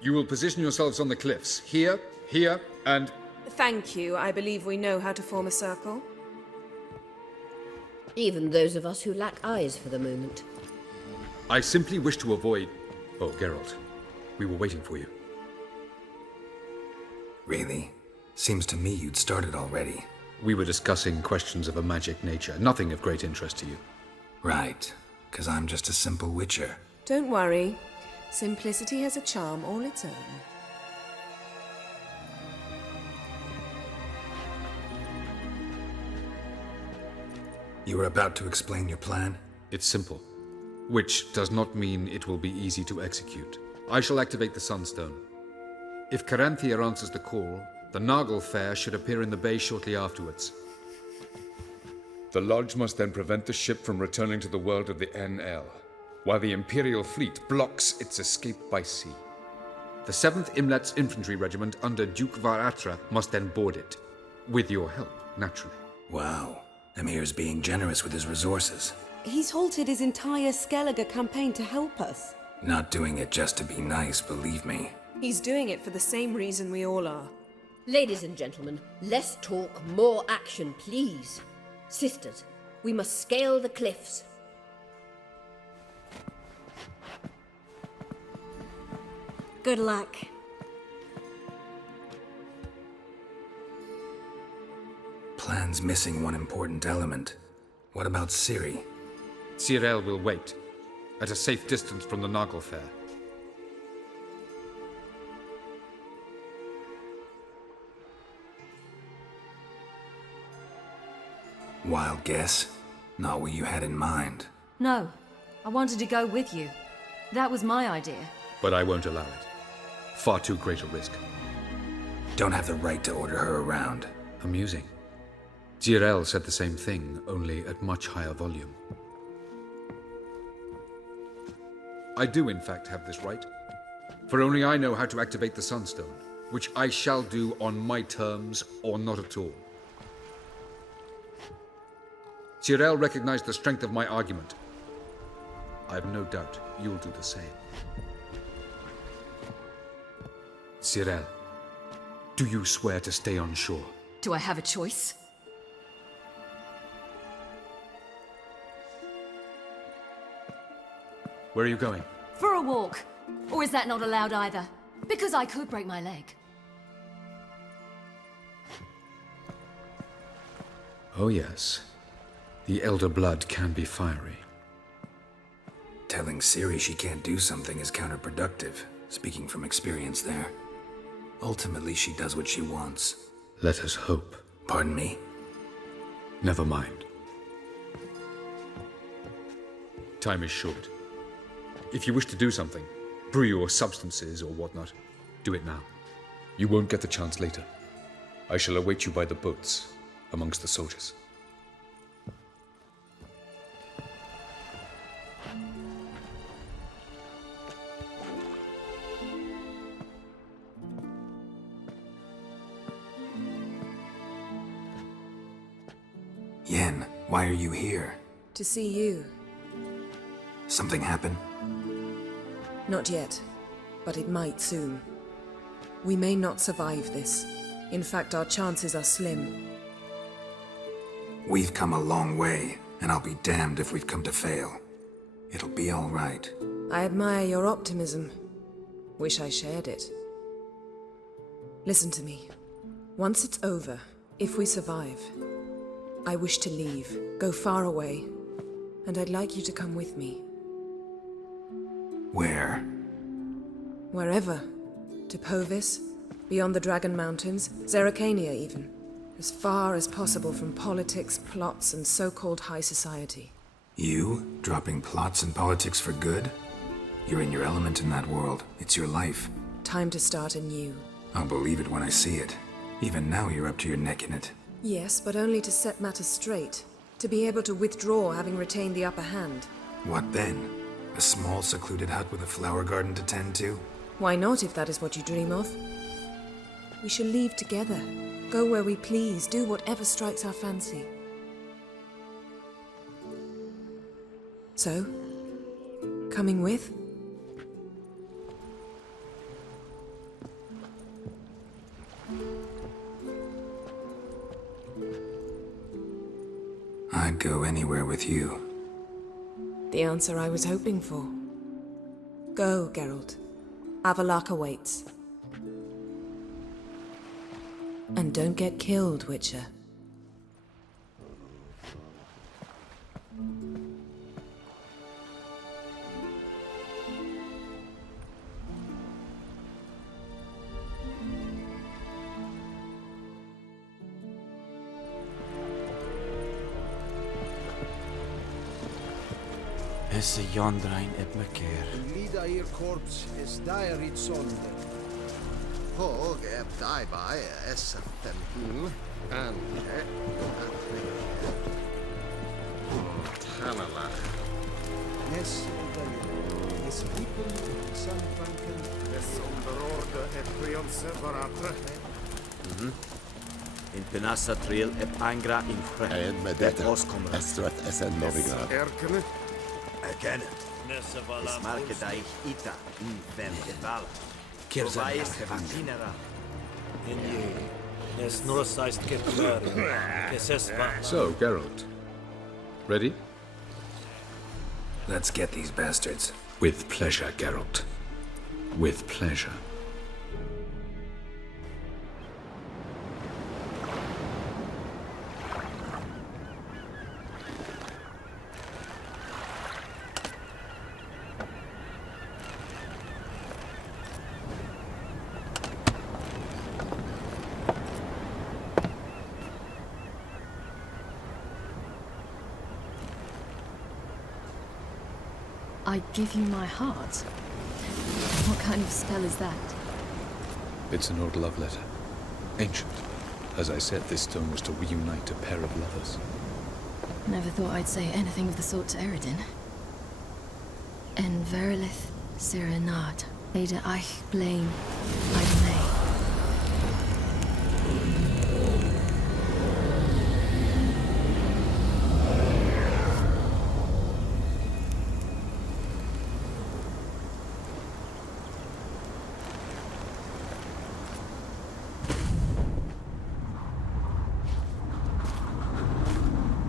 You will position yourselves on the cliffs. Here, here, and... Thank you. I believe we know how to form a circle. Even those of us who lack eyes for the moment. I simply wish to avoid... Oh, Geralt. We were waiting for you. Really? Seems to me you'd started already. We were discussing questions of a magic nature, nothing of great interest to you. Right, 'cause I'm just a simple witcher. Don't worry. Simplicity has a charm all its own. You were about to explain your plan? It's simple, which does not mean it will be easy to execute. I shall activate the Sunstone. If Caranthia answers the call, the Nagel Fair should appear in the bay shortly afterwards. The Lodge must then prevent the ship from returning to the world of the NL, while the Imperial fleet blocks its escape by sea. The 7th Imlet's Infantry Regiment under Duke Varatra must then board it. With your help, naturally. Wow. Emir's being generous with his resources. He's halted his entire Skellige campaign to help us. Not doing it just to be nice, believe me. He's doing it for the same reason we all are. Ladies and gentlemen, less talk, more action, please. Sisters, we must scale the cliffs. Good luck. Plan's missing one important element. What about Ciri? Cyril will wait, at a safe distance from the Nagel Fair. Wild guess? Not what you had in mind. No, I wanted to go with you. That was my idea. But I won't allow it. Far too great a risk. Don't have the right to order her around. Amusing. Cyril said the same thing, only at much higher volume. I do, in fact, have this right. For only I know how to activate the Sunstone, which I shall do on my terms or not at all. Cyril recognized the strength of my argument. I have no doubt you'll do the same. Cyril, do you swear to stay on shore? Do I have a choice? Where are you going? For a walk. Or is that not allowed either? Because I could break my leg. Oh yes. The Elder Blood can be fiery. Telling Ciri she can't do something is counterproductive, speaking from experience there. Ultimately, she does what she wants. Let us hope. Pardon me? Never mind. Time is short. If you wish to do something, brew your substances or whatnot, do it now. You won't get the chance later. I shall await you by the boats, amongst the soldiers. Yen, why are you here? To see you. Something happen? Not yet, but it might soon. We may not survive this. In fact, our chances are slim. We've come a long way, and I'll be damned if we've come to fail. It'll be all right. I admire your optimism. Wish I shared it. Listen to me. Once it's over, if we survive, I wish to leave, go far away, and I'd like you to come with me. Where? Wherever. To Povis, beyond the Dragon Mountains, Zerrikania even. As far as possible from politics, plots, and so-called high society. You? Dropping plots and politics for good? You're in your element in that world. It's your life. Time to start anew. I'll believe it when I see it. Even now you're up to your neck in it. Yes, but only to set matters straight. To be able to withdraw having retained the upper hand. What then? A small secluded hut with a flower garden to tend to? Why not, if that is what you dream of? We shall leave together. Go where we please, do whatever strikes our fancy. So, coming with? go anywhere with you. The answer I was hoping for. Go, Geralt. Avalok awaits. And don't get killed, Witcher. Esse jondrain et meker. Lida ir korps is diarit sonder. Hog er dai by SFM and Tanala. Nes es people San Franken. Es onderorde et prionse varatre. In penassa triel et angra in fre. En med dette Estrat SN Novigrad. Erkene. Again. Smarket eich ita in fem et val. Provais vacinera. Nes norsaist get So, Geralt. Ready? Let's get these bastards. With pleasure, Geralt. With pleasure. I give you my heart? What kind of spell is that? It's an old love letter. Ancient. As I said, this stone was to reunite a pair of lovers. Never thought I'd say anything of the sort to Eredin. En verilith serenad, Ada eich blame, I may.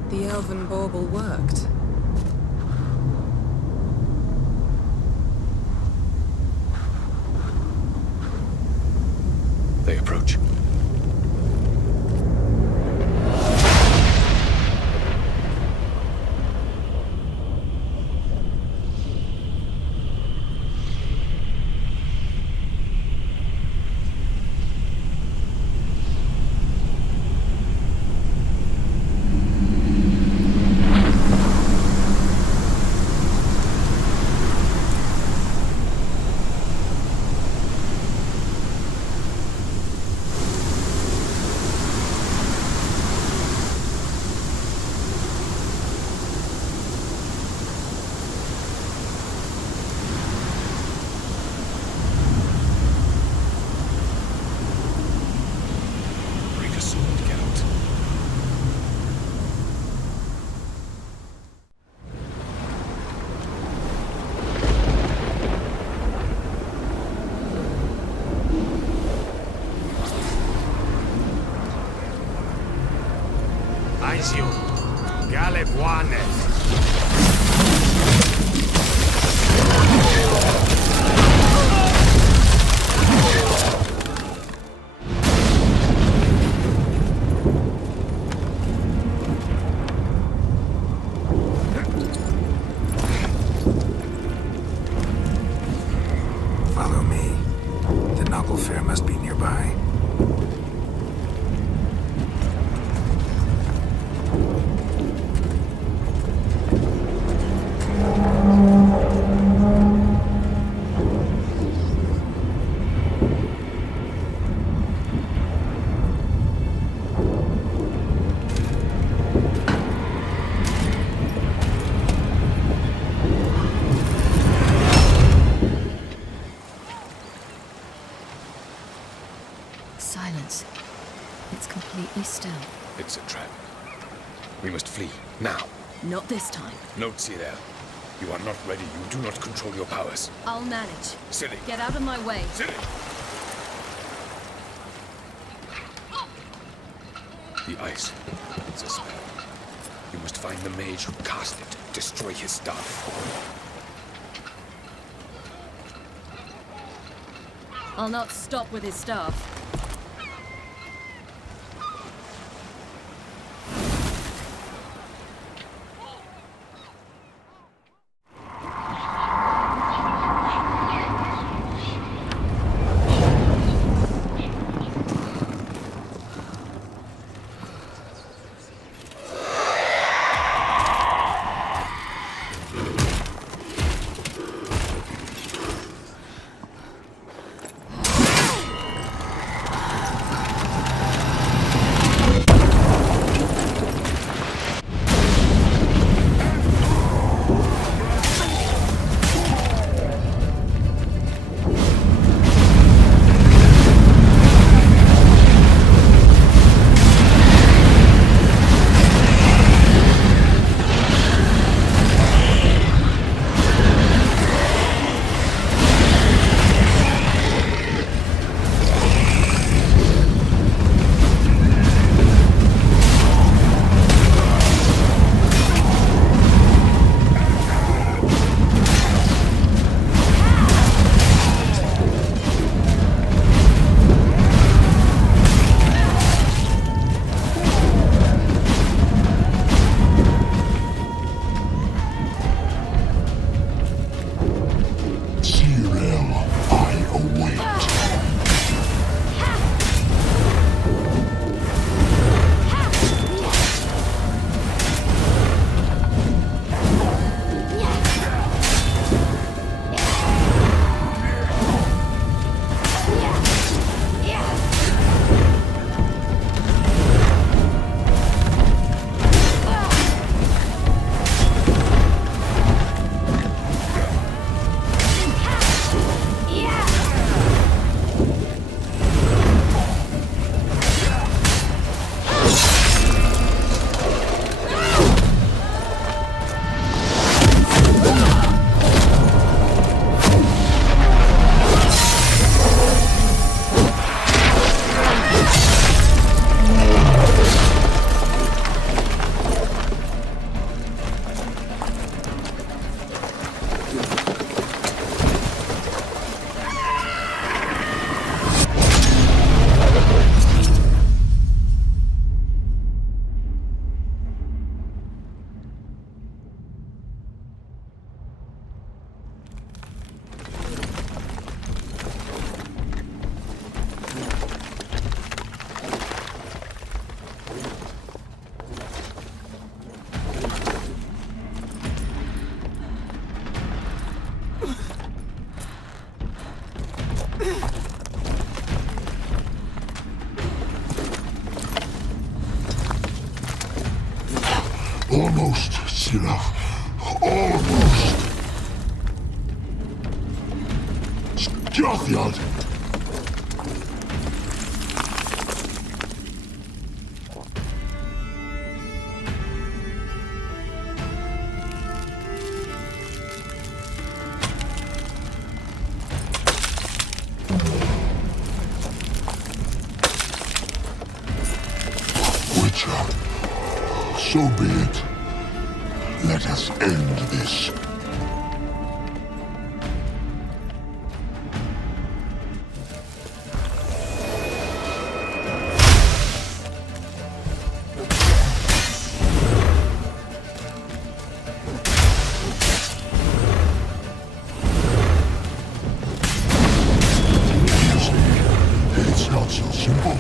The elven bauble worked. They approach. Aizio. Galebuane. Follow me. The Noggle Fair must be nearby. Silence. It's completely still. It's a trap. We must flee, now. Not this time. Note, Cyril. You are not ready. You do not control your powers. I'll manage. Silly. Get out of my way. Silly! The ice. It's a spell. You must find the mage who cast it, destroy his stuff. I'll not stop with his staff. Almost, Sirach. Almost. Stjothiad. Witcher. So be it. Let us end this. You see, it's not so simple.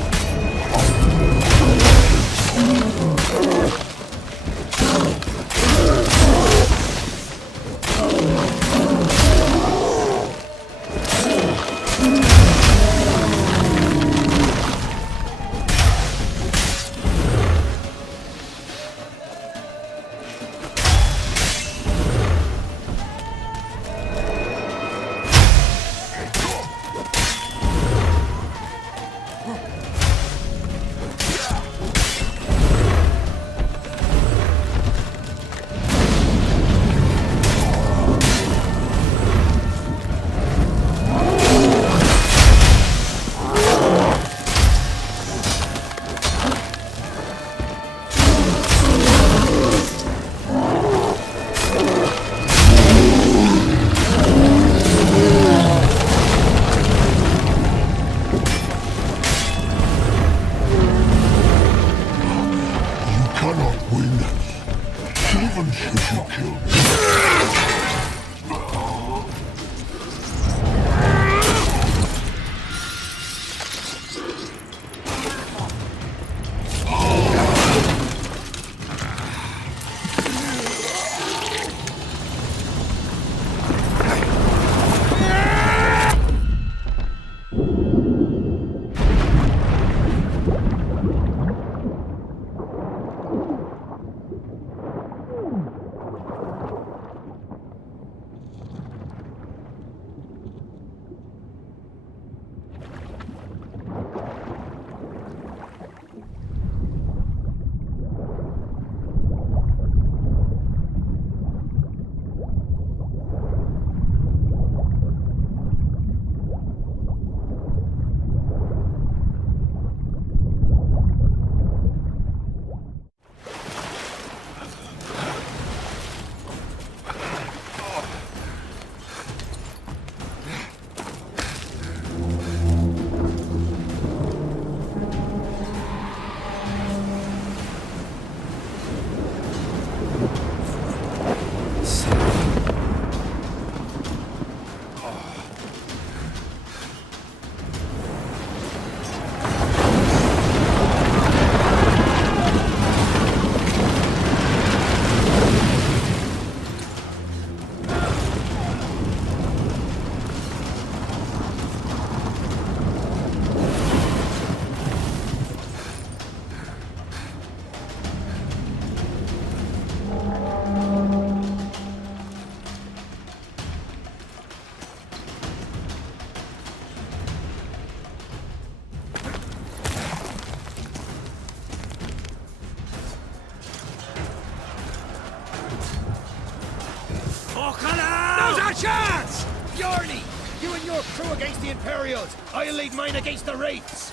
and your crew against the Imperials. I'll lead mine against the Wraiths.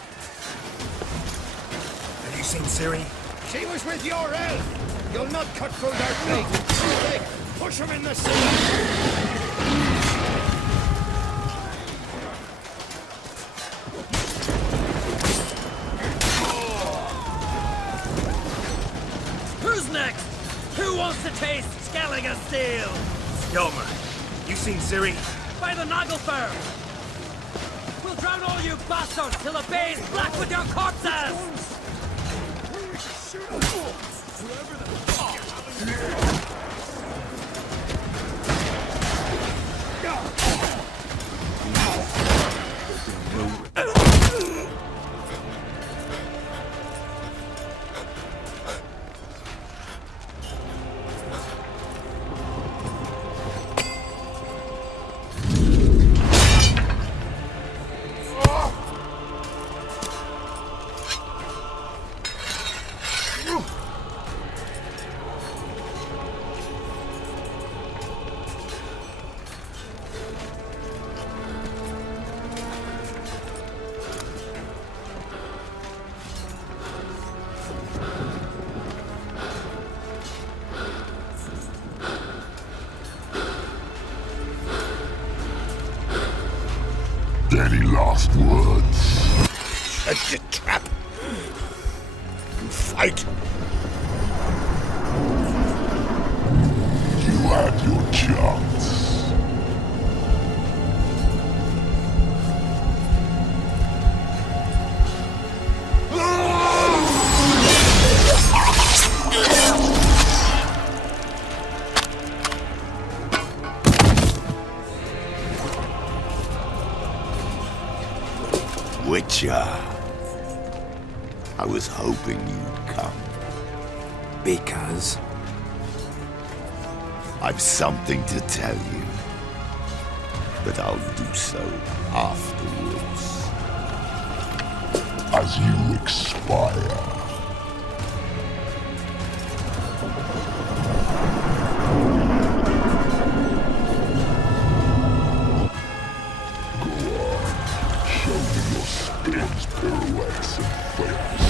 Have you seen Ciri? She was with your elf. You'll not cut through their fate. Push him in the sea. Who's next? Who wants to taste Skellige steel? Yoma, you seen Ciri? By the Nagelfar! We'll drown all you bastards till the bay's black with your corpses! Any last words? Set the trap. And fight. You had your chance. Witcher. I was hoping you'd come. Because? I've something to tell you. But I'll do so afterwards. As you expire. Pirouettes and flips.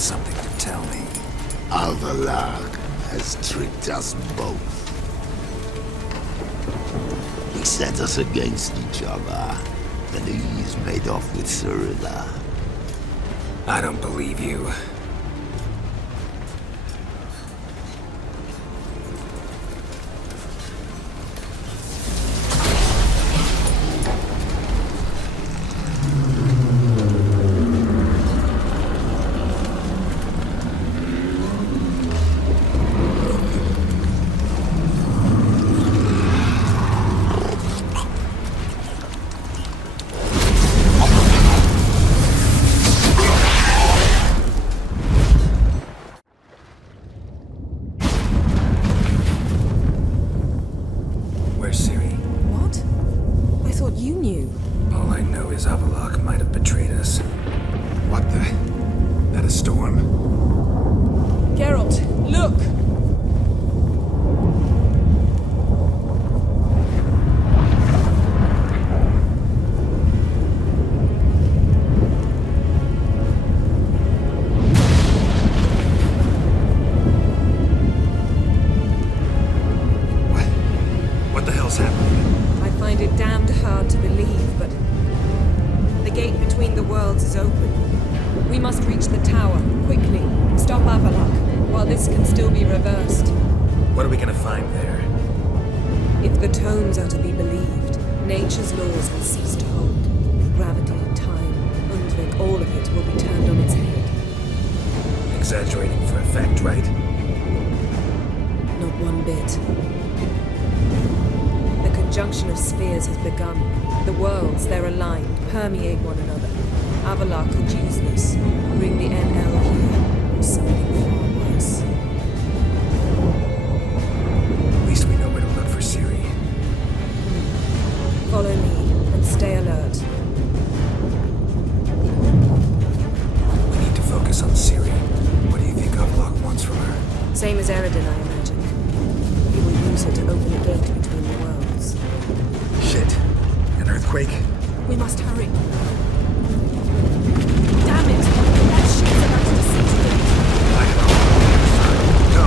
something to tell me. Alvalag has tricked us both. He set us against each other, and he's made off with Cyrilla. I don't believe you. Exaggerating for effect, right? Not one bit. The conjunction of spheres has begun. The worlds, they're aligned, permeate one another. Avalar could use this, bring the NL here, or something far worse. At least we know where to look for Ciri. Follow me, and stay alert. We need to focus on Ciri. What do you think Avlok wants from her? Same as Eredin, I imagine. He will use her to open a gate between the worlds. Shit. An earthquake? We must hurry. Damn it! That ship's about to disintegrate. I know. Go!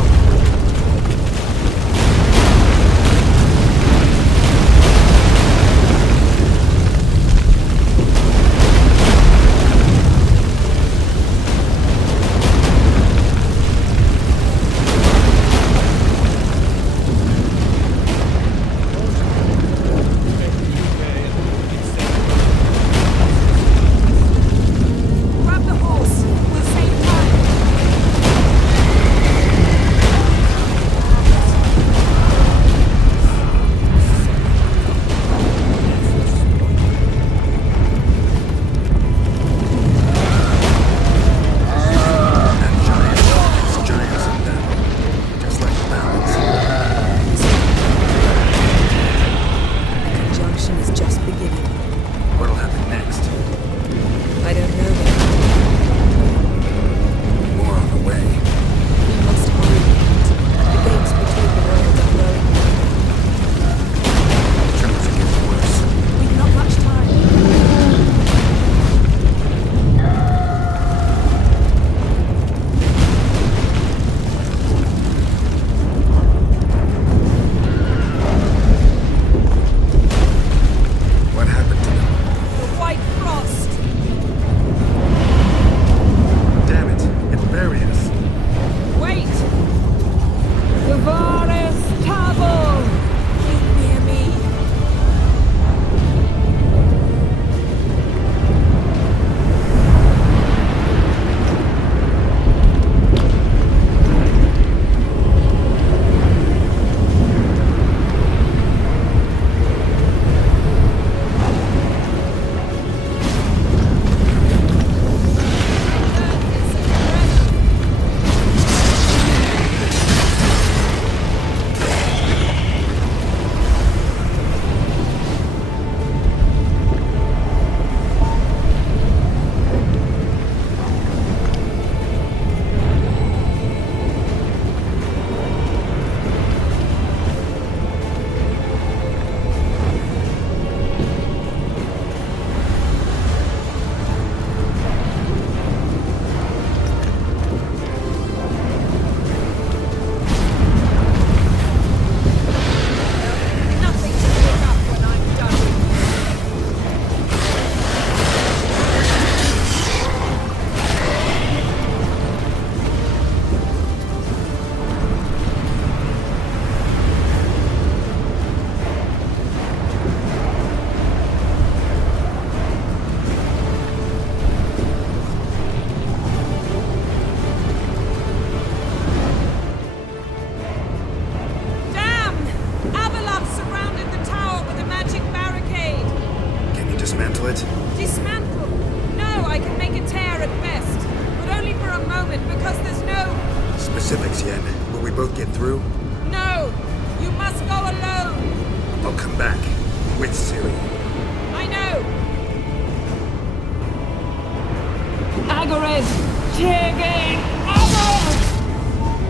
Tien. Will we both get through? No! You must go alone! I'll come back. With Ciri. I know! Agared! Tigane!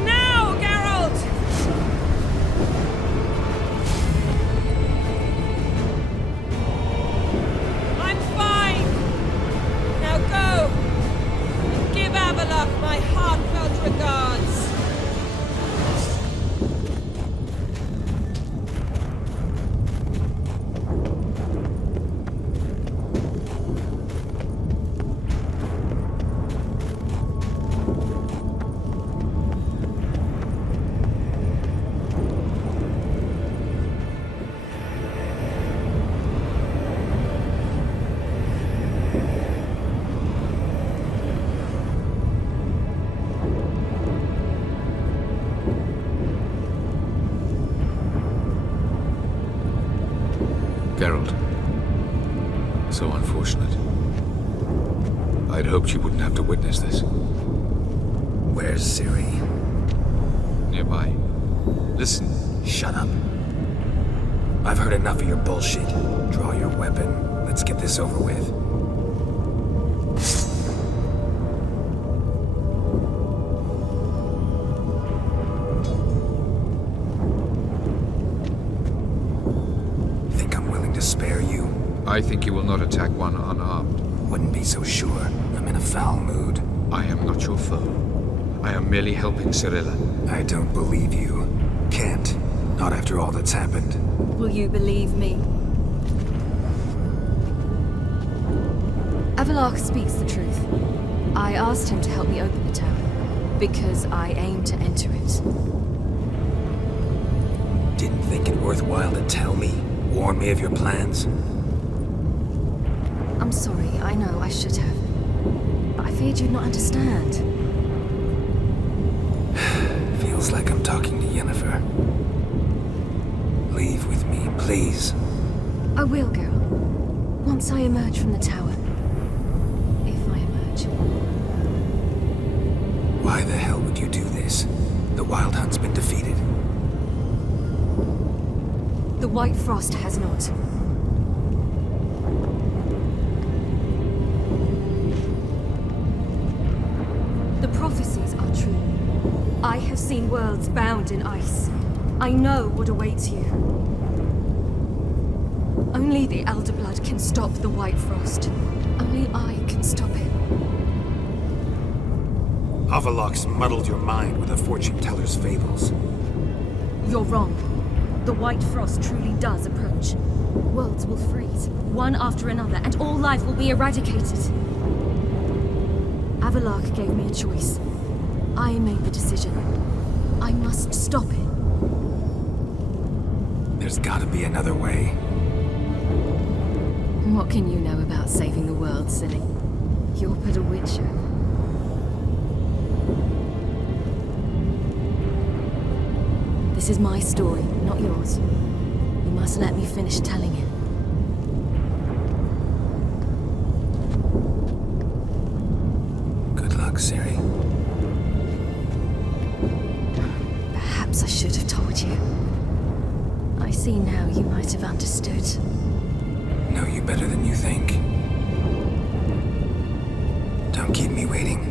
Now, Geralt! I'm fine! Now go! And give Avalok my heartfelt regards! Geralt. So unfortunate. I'd hoped you wouldn't have to witness this. Where's Ciri? Nearby. Listen. Shut up. I've heard enough of your bullshit. Draw your weapon. Let's get this over with. Think I'm willing to spare you? I think you will not attack one unarmed. Wouldn't be so sure. I'm in a foul mood. I am not your foe. I am merely helping Cirilla. I don't believe you. Can't. Not after all that's happened. Will you believe me? Avalok speaks the truth. I asked him to help me open the tower, because I aim to enter it. Didn't think it worthwhile to tell me? Warn me of your plans? I'm sorry, I know I should have. But I feared you'd not understand. Feels like I'm talking to Yennefer. Leave with me, please. I will, girl. Once I emerge from the tower. If I emerge. Why the hell would you do this? The Wild Hunt's been defeated. The White Frost has not. The prophecies are true. I have seen worlds bound in ice. I know what awaits you. Only the Elder Blood can stop the White Frost. Only I can stop it. Avalok's muddled your mind with a fortune teller's fables. You're wrong. The White Frost truly does approach. Worlds will freeze, one after another, and all life will be eradicated. Avalok gave me a choice. I made the decision. I must stop it. There's gotta be another way. What can you know about saving the world, silly? You're but a witcher. This is my story, not yours. You must let me finish telling it. Good luck, Ciri. Perhaps I should have told you. I see now you might have understood. Know you better than you think. Don't keep me waiting.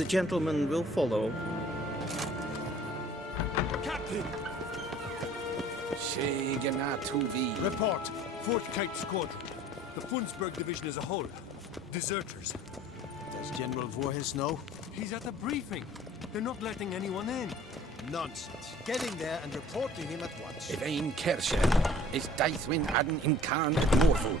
The gentleman will follow. Captain! Report. 4th Kite Squadron. The Funsberg Division as a whole. Deserters. Does General Voorhis know? He's at a briefing. They're not letting anyone in. Nonsense. Get in there and report to him at once. Evain Kershe is Daithwin Adden in Khan Morfood.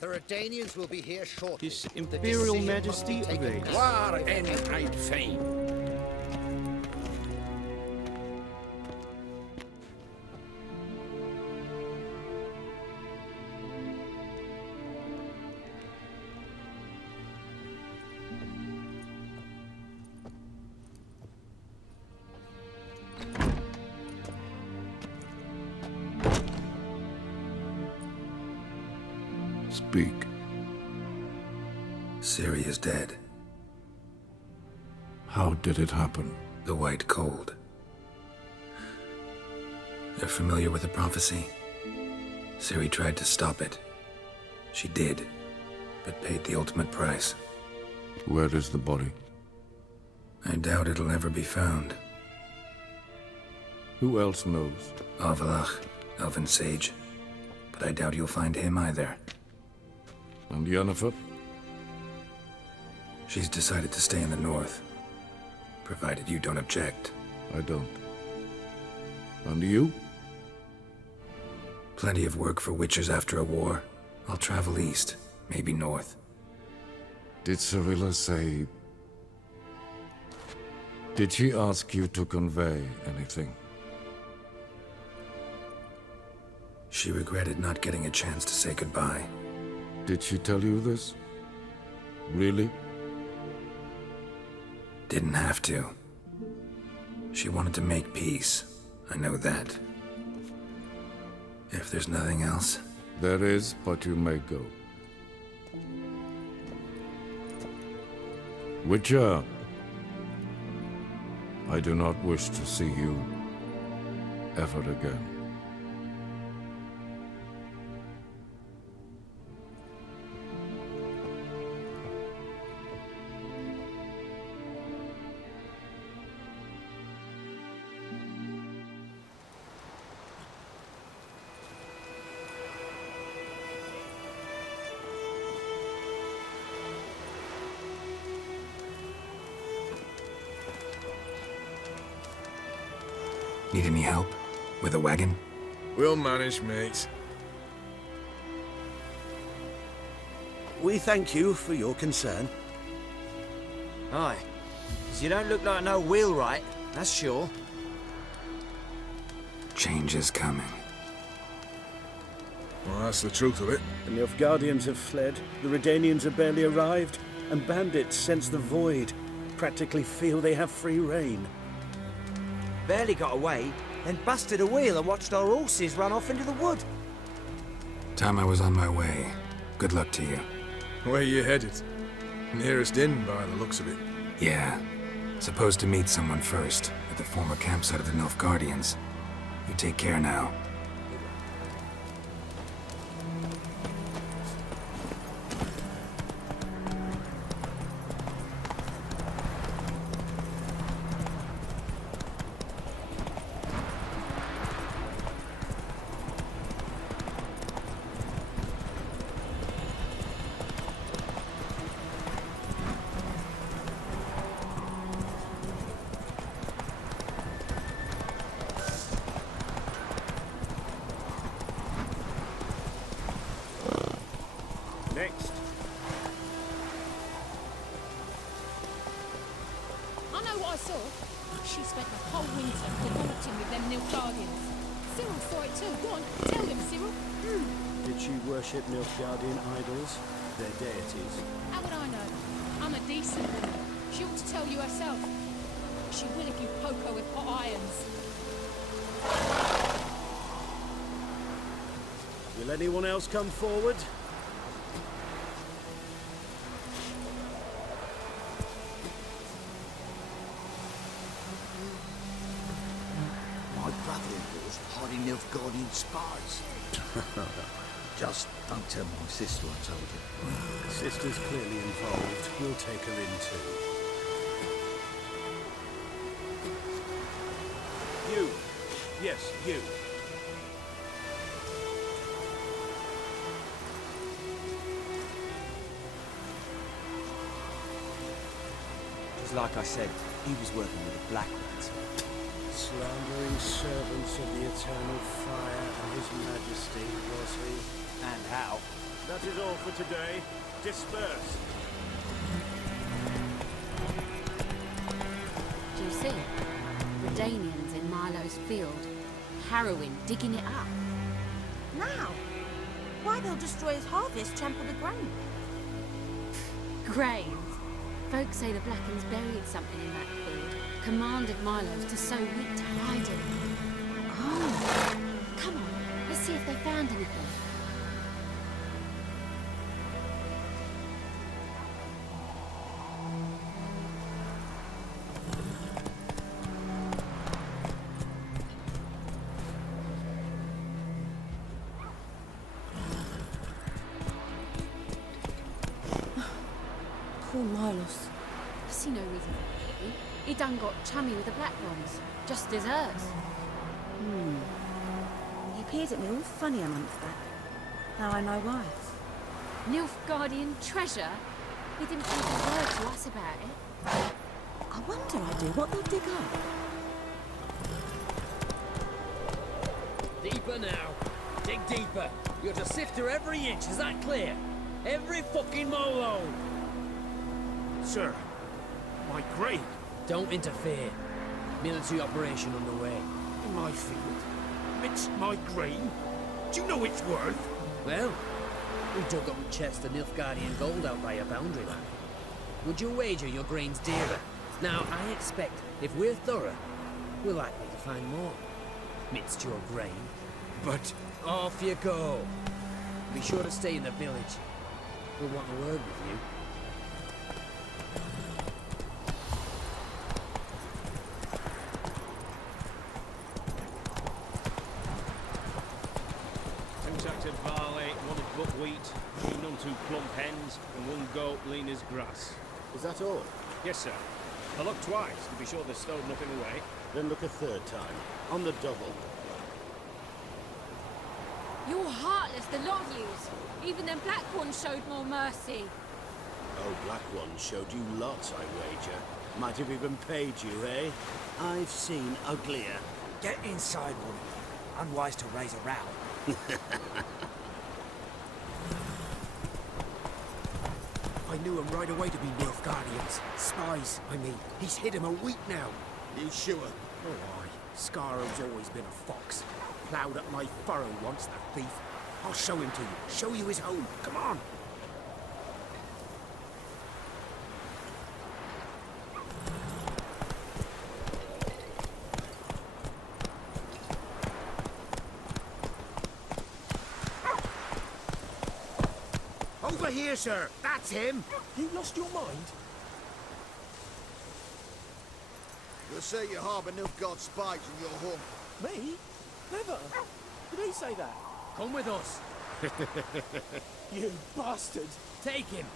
The Redanians will be here shortly. His Imperial Majesty awaits. War en Eid Fame. Speak. Ciri is dead. How did it happen? The White Cold. You're familiar with the prophecy? Ciri tried to stop it. She did, but paid the ultimate price. Where is the body? I doubt it'll ever be found. Who else knows? Avalach, Elven Sage. But I doubt you'll find him either. And Yennefer? She's decided to stay in the north. Provided you don't object. I don't. And you? Plenty of work for witchers after a war. I'll travel east, maybe north. Did Cirilla say... Did she ask you to convey anything? She regretted not getting a chance to say goodbye. Did she tell you this? Really? Didn't have to. She wanted to make peace. I know that. If there's nothing else... There is, but you may go. Witcher, I do not wish to see you ever again. Need any help? With a wagon? We'll manage, mate. We thank you for your concern. Aye. 'Cause you don't look like no wheelwright, that's sure. Change is coming. Well, that's the truth of it. The Nilfgaardians have fled, the Redanians have barely arrived, and bandits sense the void, practically feel they have free reign. Barely got away, then busted a wheel and watched our horses run off into the wood. Time I was on my way. Good luck to you. Where you headed? Nearest inn, by the looks of it. Yeah. Supposed to meet someone first, at the former campsite of the Nilfgaardians. You take care now. Next. I know what I saw. She spent the whole winter cavorting with them Nilfgaardians. Cyril saw it too. Go on, tell him, Cyril. Did she worship Nilfgaardian idols? Their deities? How would I know? I'm a decent woman. She ought to tell you herself. She will if you poke her with hot irons. Will anyone else come forward? My brother-in-law's hard bloody Nilfgaardian spies. Just don't tell my sister I told you. Sister's clearly involved. We'll take her in too. You. Yes, you. Just like I said, he was working with the Black Ones. Slandering servants of the eternal fire and his majesty, was he? And how? That is all for today. Disperse. Do you see? Redanians in Milo's field. Harrowing, digging it up. Now? Why, they'll destroy his harvest, trample the grain. Grains. Folks say the Blackens buried something in that field. Commanded Milos to sow wheat to hide it. Oh. Come on, let's see if they found anything. Poor Milos. I see no reason for pity. He done got chummy with the Black Ones. Just deserves. He appeared at me all funny a month back. Now I know why. Nilfgaardian treasure? He didn't speak a word to us about it. I wonder, I do, what they'll dig up. Deeper now. Dig deeper. You're to sift through every inch, is that clear? Every fucking molo! Sir, my grain. Don't interfere. Military operation underway. In my field. It's my grain. Do you know its worth? Well, we dug up a chest of Nilfgaardian gold out by your boundary line. Would you wager your grain's dearer? Now, I expect, if we're thorough, we're likely to find more. Midst your grain. But... Off you go. Be sure to stay in the village. We'll want a word with you. Contacted barley, 1 of buckwheat, 2 none too plump hens, and 1 goat lean as grass. Is that all? Yes, sir. I looked twice to be sure they stowed nothing away. Then look a third time. On the double. You're heartless, the lot of yous. Even them Black Ones showed more mercy. Oh, Black One showed you lots, I wager. Might have even paid you, eh? I've seen uglier. Get inside, woman. Unwise to raise a row. I knew him right away to be Nilfgaardians. Spies, I mean. He's hid him a week now. You sure? Oh, aye. Scarro's always been a fox. Ploughed up my furrow once, that thief. I'll show him to you. Show you his home. Come on. Over here, sir. That's him. You lost your mind? You'll say you harbour Nilfgaard spies in your home. Me? Never. Did he say that? Come with us. You bastard. Take him.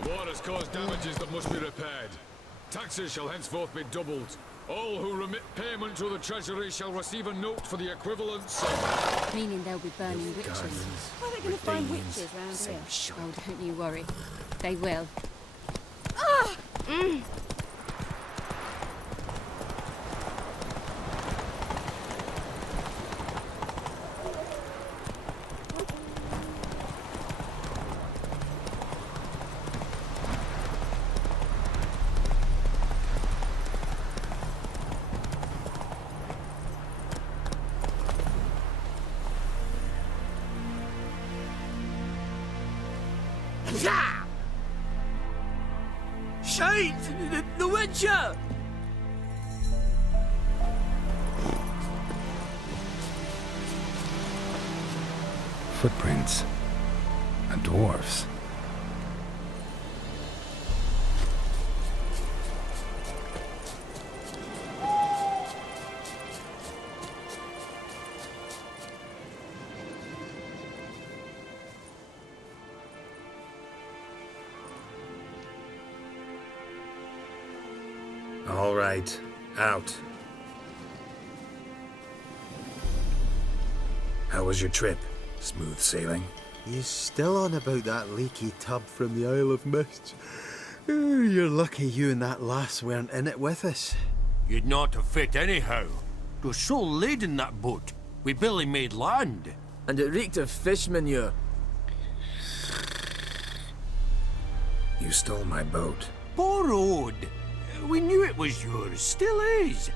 The war has caused damages that must be repaired. Taxes shall henceforth be doubled. All who remit payment to the treasury shall receive a note for the equivalent sum. Meaning they'll be burning witches. Where are they going to find witches round here? Oh, don't you worry. They will. Ah! Shade! The Witcher! Footprints. A dwarf's. right. Out. How was your trip? Smooth sailing? You still on about that leaky tub from the Isle of Mist? You're lucky you and that lass weren't in it with us. You'd not have fit anyhow. It was so laden, that boat. We barely made land. And it reeked of fish manure. You stole my boat. Borrowed. We knew it was yours. Still is.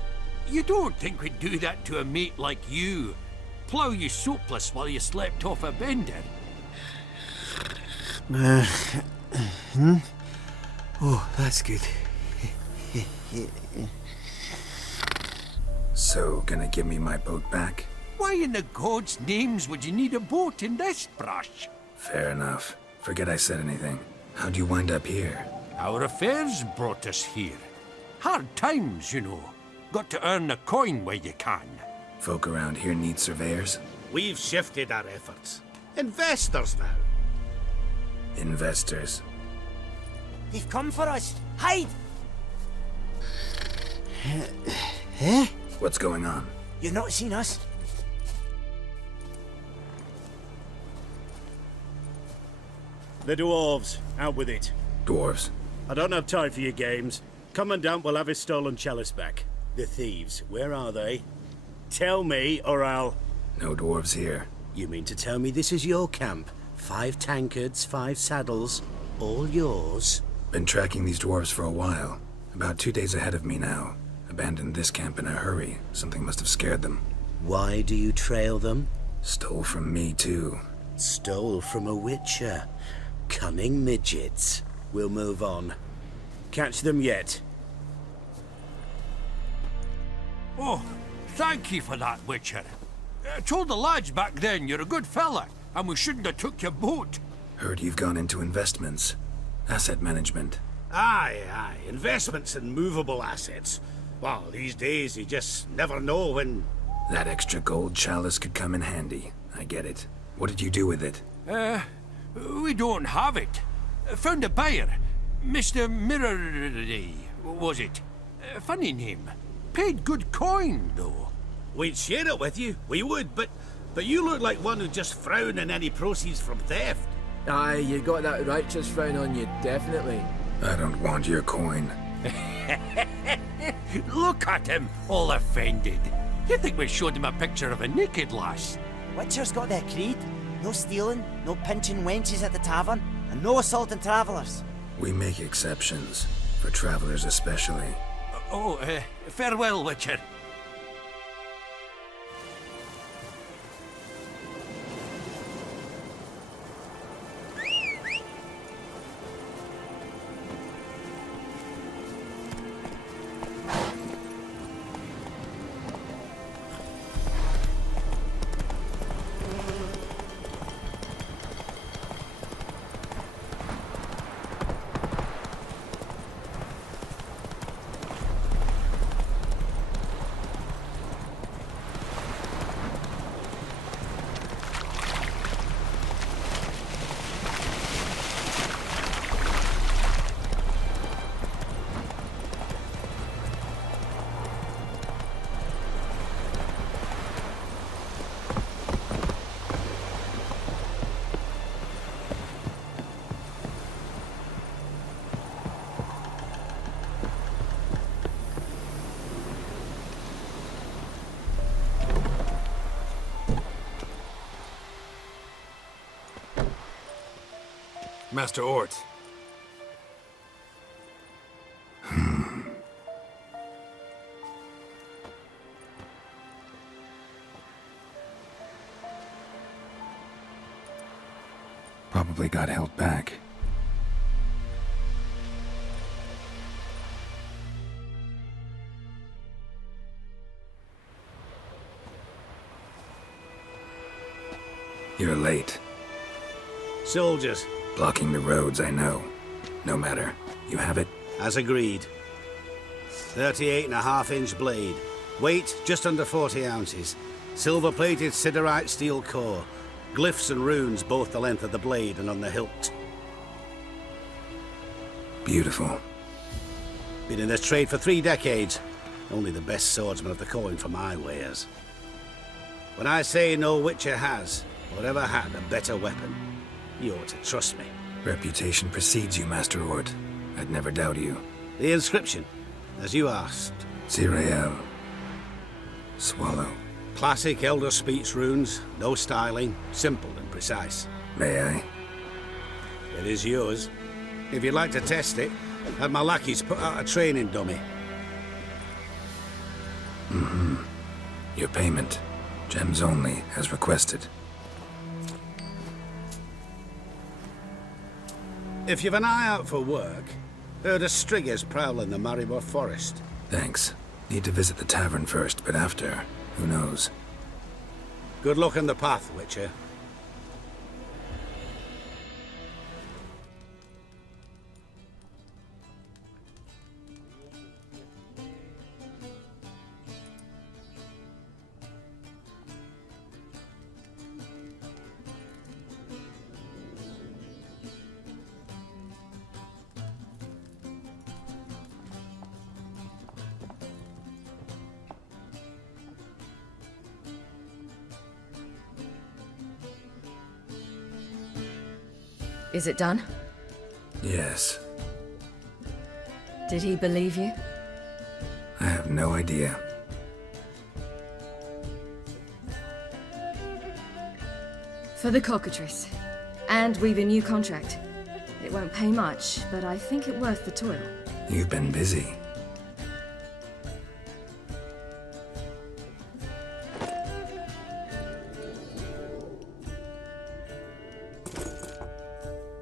You don't think we'd do that to a mate like you? Plough you soapless while you slept off a bender? Oh, that's good. So, gonna give me my boat back? Why in the gods' names would you need a boat in this brush? Fair enough. Forget I said anything. How'd you wind up here? Our affairs brought us here. Hard times, you know. Got to earn a coin where you can. Folk around here need surveyors? We've shifted our efforts. Investors now. Investors. They've come for us. Hide! Eh? What's going on? You've not seen us? The dwarves. Out with it. Dwarves? I don't have time for your games. Commandant will have his stolen chalice back. The thieves, where are they? Tell me, or I'll... No dwarves here. You mean to tell me this is your camp? 5 tankards, 5 saddles, all yours? Been tracking these dwarves for a while. About 2 days ahead of me now. Abandoned this camp in a hurry. Something must have scared them. Why do you trail them? Stole from me, too. Stole from a witcher. Cunning midgets. We'll move on. Catch them yet. Oh, thank you for that, Witcher. Told the lads back then you're a good fella, and we shouldn't have took your boat. Heard you've gone into investments. Asset management. Aye. Investments in movable assets. Well, these days you just never know when... That extra gold chalice could come in handy. I get it. What did you do with it? We don't have it. Found a buyer. Mr. Mirror... was it? Funny name. Paid good coin, though. We'd share it with you. We would, but you look like one who'd just frown on any proceeds from theft. Aye, you got that righteous frown on you, definitely. I don't want your coin. Look at him, all offended. You think we showed him a picture of a naked lass? Witcher's got their creed. No stealing, no pinching wenches at the tavern, and no assaulting travellers. We make exceptions. For travelers especially. Farewell, Witcher. Master Ort. Probably got held back. You're late. Soldiers. Blocking the roads, I know. No matter. You have it? As agreed. 38.5-inch blade. Weight just under 40 ounces. Silver-plated siderite steel core. Glyphs and runes both the length of the blade and on the hilt. Beautiful. Been in this trade for 3 decades. Only the best swordsman of the coin for my wares. When I say no Witcher has, or ever had, a better weapon, you ought to trust me. Reputation precedes you, Master Ort. I'd never doubt you. The inscription, as you asked. Zirael. Swallow. Classic Elder Speech runes, no styling, simple and precise. May I? It is yours. If you'd like to test it, have my lackeys put out a training dummy. Mm-hmm. Your payment. Gems only, as requested. If you've an eye out for work, heard of striggers prowling the Maribor forest. Thanks. Need to visit the tavern first, but after, who knows? Good luck on the path, Witcher. Is it done? Yes. Did he believe you? I have no idea. For the cockatrice. And we've a new contract. It won't pay much, but I think it worth the toil. You've been busy.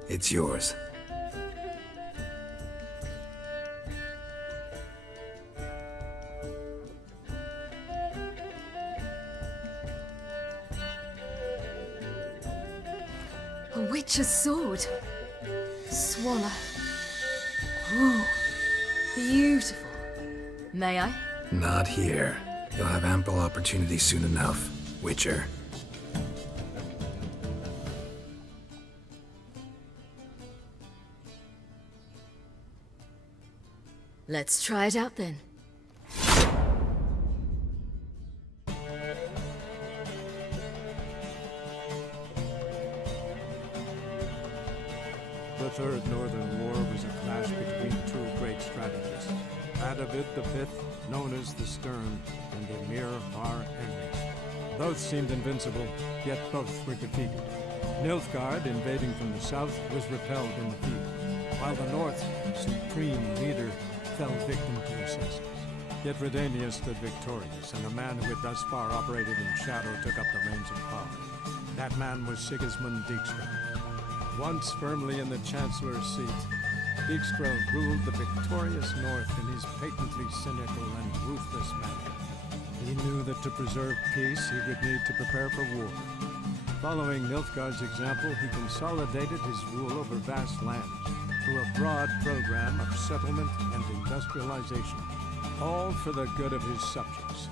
It's yours. A witch's sword. Swallow. Ooh, beautiful. May I? Not here. You'll have ample opportunity soon enough, Witcher. Let's try it out then. The Third Northern War was a clash between 2 great strategists. Adavid V, known as the Stern, and Emir Bar Emrys. Both seemed invincible, yet both were defeated. Nilfgaard, invading from the south, was repelled in the field, while the North's supreme leader fell victim to assassins. Yet Redania stood victorious, and a man who had thus far operated in shadow took up the reins of power. That man was Sigismund Dijkstra. Once firmly in the Chancellor's seat, Dijkstra ruled the victorious North in his patently cynical and ruthless manner. He knew that to preserve peace, he would need to prepare for war. Following Nilfgaard's example, he consolidated his rule over vast lands through a broad program of settlement and industrialization, all for the good of his subjects,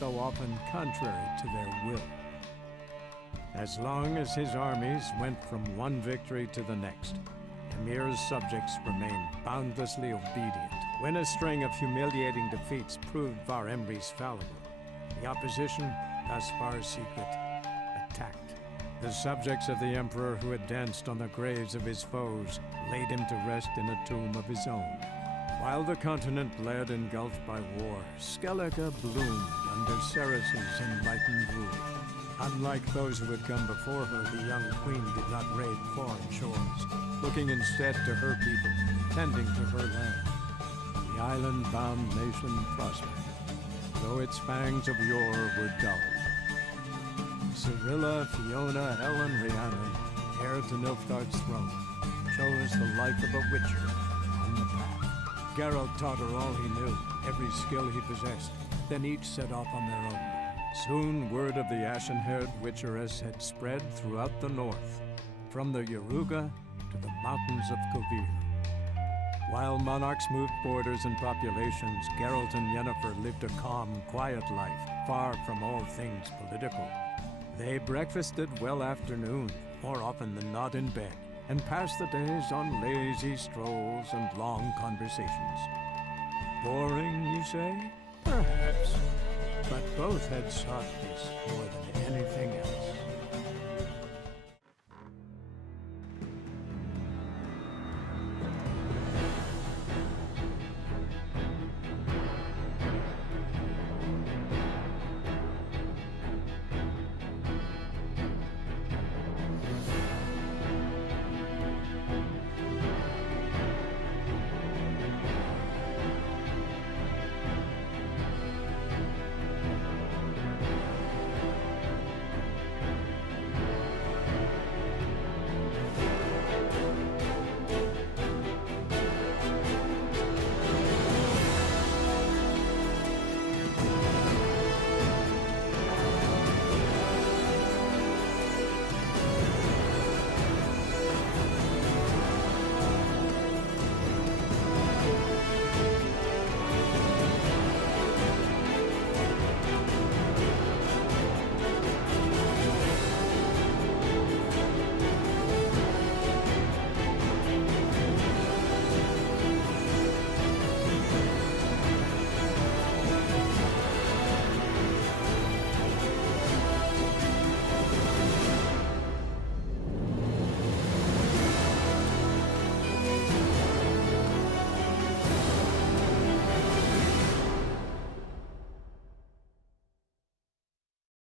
though often contrary to their will. As long as his armies went from one victory to the next, Emir's subjects remained boundlessly obedient. When a string of humiliating defeats proved Var Emrys fallible, the opposition, thus far secret, attacked. The subjects of the Emperor who had danced on the graves of his foes laid him to rest in a tomb of his own. While the continent lay engulfed by war, Skellige bloomed under Ceres's enlightened rule. Unlike those who had come before her, the young queen did not raid foreign shores, looking instead to her people, tending to her land. The island-bound nation prospered, though its fangs of yore were dulled. Cyrilla, Fiona, Helen, Rhiannon, heir to Nilfgaard's throne, chose the life of a witcher on the path. Geralt taught her all he knew, every skill he possessed, then each set off on their own. Soon word of the ashen-haired witcheress had spread throughout the north, from the Yaruga to the mountains of Kovir. While monarchs moved borders and populations, Geralt and Yennefer lived a calm, quiet life, far from all things political. They breakfasted well after noon, more often than not in bed, and passed the days on lazy strolls and long conversations. Boring, you say? Perhaps. But both had sought this more than anything else.